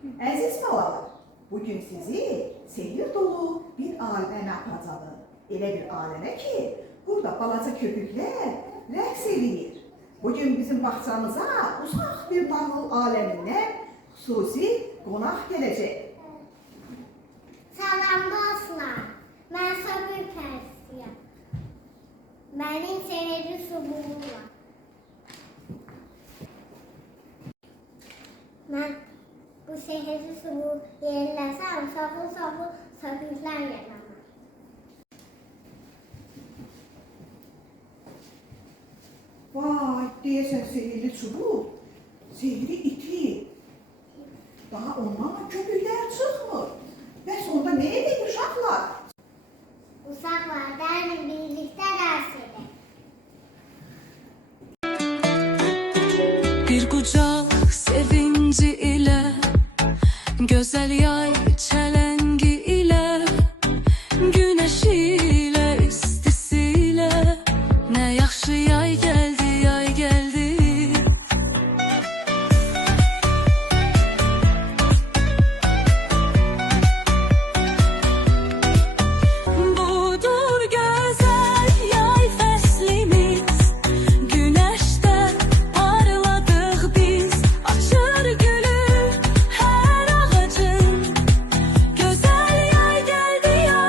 Əziz balalar, bugün sizi sehir dolu bir aləmə aparacağım. Elə bir aləmə ki, burada balaca köpüklər rəqs edir. Bugün bizim bağçamıza uzaq bir nağıl aləmindən xüsusi qonaq gələcək. Salam dostlar, mən Sabir Pərsiyəm. Mənim sehirli çubuğum var. Mən bu sehirli çubuğu yerləsəm, çoxlu sabirlər yaranır. Vay, deyəsən sehirli çubuq, sehri iti. Daha ondan köpüklər çıxmır. Bəs onda nə edir uşaqlar? Uşaqlar, gəlin birlikdə dərs edək. Bir qucaq sevinci ilə, gözəl yay çələngi ilə, günəşi ilə, istisi ilə, nə yaxşı yay gəldi, yay gəldi. Budur gözəl yay fəslimiz, günəşdən parladıq biz, açır gülür hər ağacın, gözəl yay gəldi ya.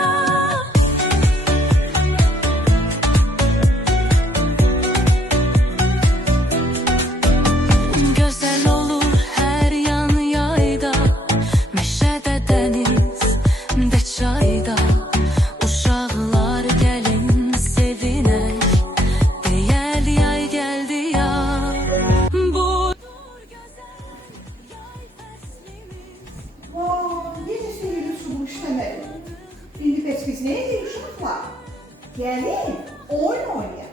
Gözəl olur hər yan yayda, meşədə dəniz, də çayda. Uşaqlar gəlin sevinək, deyər yay gəldi ya. Budur gözəl yay fəslimiz. Vay, yenə sehirli çubuq işləmədi. İndi bəs biz nə edirik uşaqlar? Gəlin, oyun oynayaq.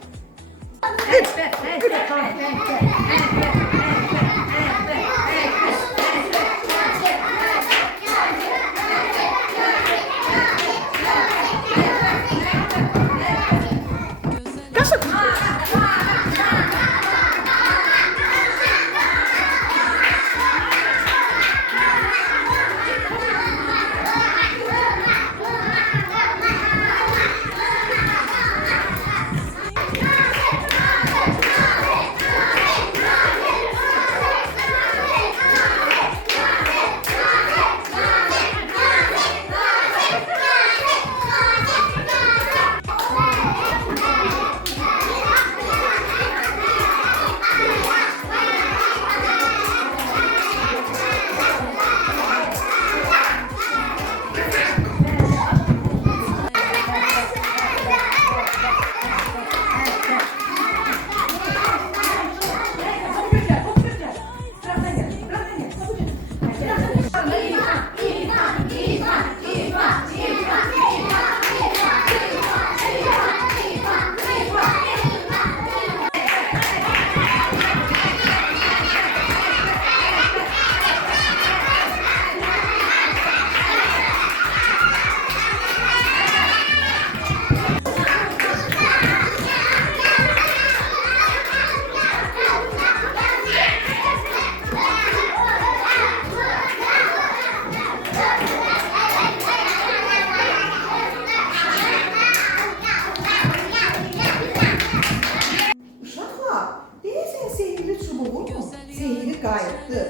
Uşaqlar, deyəsən sehirli çubuğun sehri qayıtdı.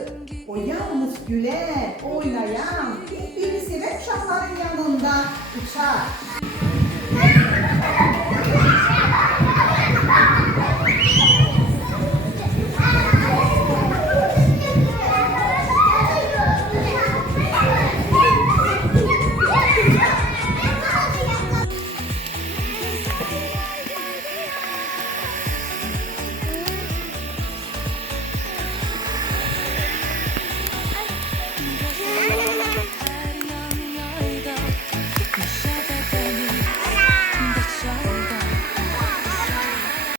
O yalnız gülər, oynayan, bir-birini sevən uşaqların yanında uçar.